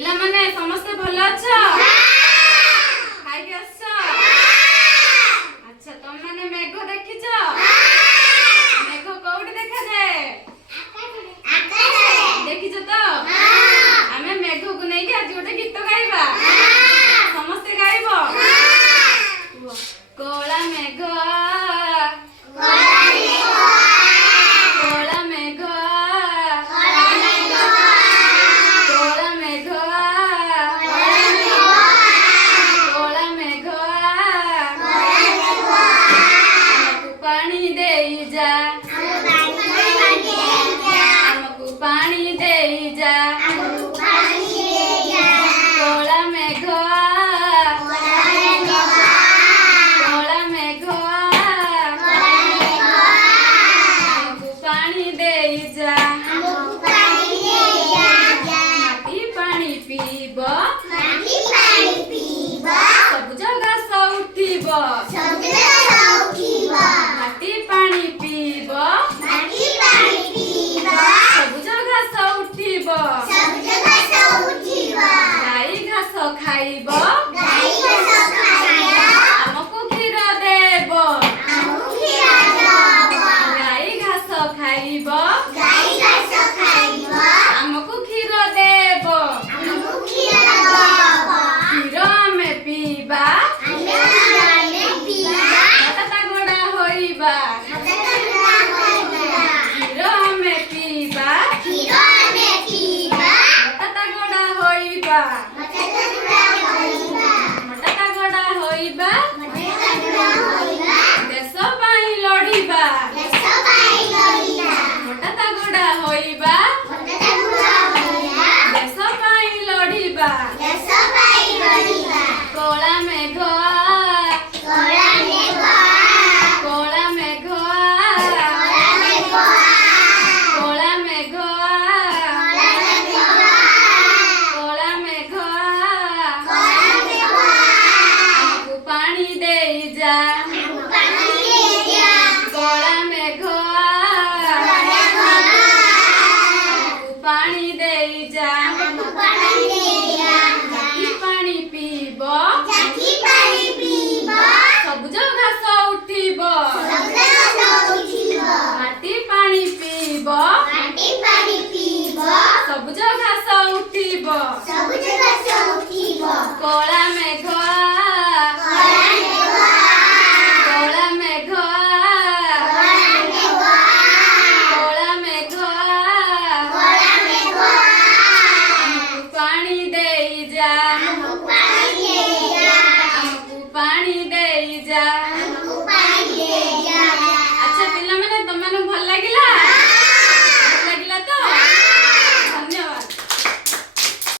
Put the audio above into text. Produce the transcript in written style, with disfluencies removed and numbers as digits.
ପିଲାମାନେ ସମସ୍ତେ ଭଲ ଅଛ? ଖାଇକି ଆସିଛ? ଆଚ୍ଛା, ତମମାନେ ମେଘ ଦେଖିଛ? ମେଘ କୋଉଠି ଦେଖାଯାଏ? ଦେଖିଛ ତ? ଆମେ ମେଘକୁ ନେଇକି ଆଜି ଗୋଟେ ଗୀତ ଗାଇବା। ସମସ୍ତେ ଗାଇବ। କଳା ମେଘ पानी दे जा कोला मेघ पानी दे जा माटी पानी पीब सबुज घास उठिब माटी पानी पीब गाई घास खाइब आमको क्षीर देब गाई घास खाइब आमको क्षीर देब क्षीर आमे पीबा हटा गोड़ा होइबा क्षीर आमे पीबा मटा गड़ा होइबा देश पाई लड़िबा मटा गड़ा होइबा देश पाई लड़िबा कोला मेघ पानी दे जा पानी पीब सबुज घास उठिब माटी पानी पीब सबुज घास उठिब कोला मेघ पानी दे जा